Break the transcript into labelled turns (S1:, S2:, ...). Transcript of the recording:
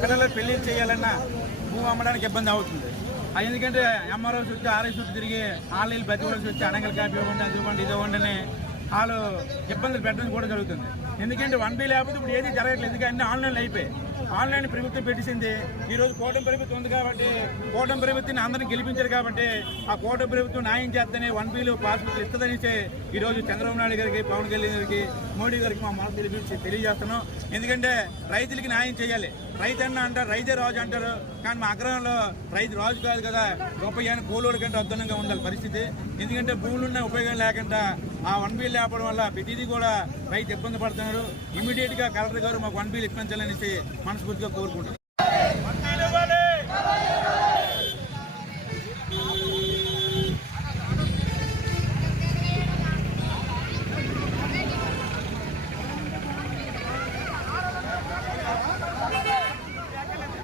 S1: పిల్లలు పెళ్ళి చేయాలన్నా భూమి అమ్మడానికి ఇబ్బంది అవుతుంది. అది ఎందుకంటే ఎంఆర్ఓ చుట్టూ ఆర్ఐ చుట్టూ తిరిగి ఆన్లైన్ బతికోవాల్సి వచ్చి అనగల కాపీ ఇవ్వండి అది ఇవ్వండి ఇది ఇవ్వండి అని వాళ్ళు ఇబ్బందులు పెట్టడం కూడా జరుగుతుంది. ఎందుకంటే వన్ బీ లేకపోతే ఇప్పుడు ఏది జరగట్లేదు. ఎందుకంటే అన్ని ఆన్లైన్లో అయిపోయి ఆన్లైన్ ప్రభుత్వం పెట్టింది ఈరోజు రోజు కూటమి ప్రభుత్వం ఉంది కాబట్టి కూటమి ప్రభుత్వాన్ని అందరిని గెలిపించారు కాబట్టి ఆ కూటమి ప్రభుత్వం న్యాయం చేస్తేనే వన్ బీలు పాస్బుక్ ఇస్తుందనేసి ఈ రోజు చంద్రబాబు నాయుడు గారికి పవన్ కళ్యాణ్ గారికి మోడీ గారికి మా మాట తెలిపి తెలియజేస్తున్నాం. ఎందుకంటే రైతులకి న్యాయం చేయాలి. రైతు అన్న అంటారు రైతే రాజు అంటారు. కానీ మా అగ్రహంలో రైతు రాజు కాదు కదా. రూపాయి కూలోడి కంటే అద్భుతంగా ఉండాలి పరిస్థితి. ఎందుకంటే భూములున్న ఉపయోగం లేకుండా ఆ వన్ బిల్ లేపడం వల్ల ప్రతిదీ కూడా రైతు ఇబ్బంది పడుతున్నారు. ఇమీడియట్గా కలెక్టర్ గారు మాకు వన్ బిల్ ఇప్పించాలనేసి మనస్ఫూర్తిగా కోరుకుంటున్నాం.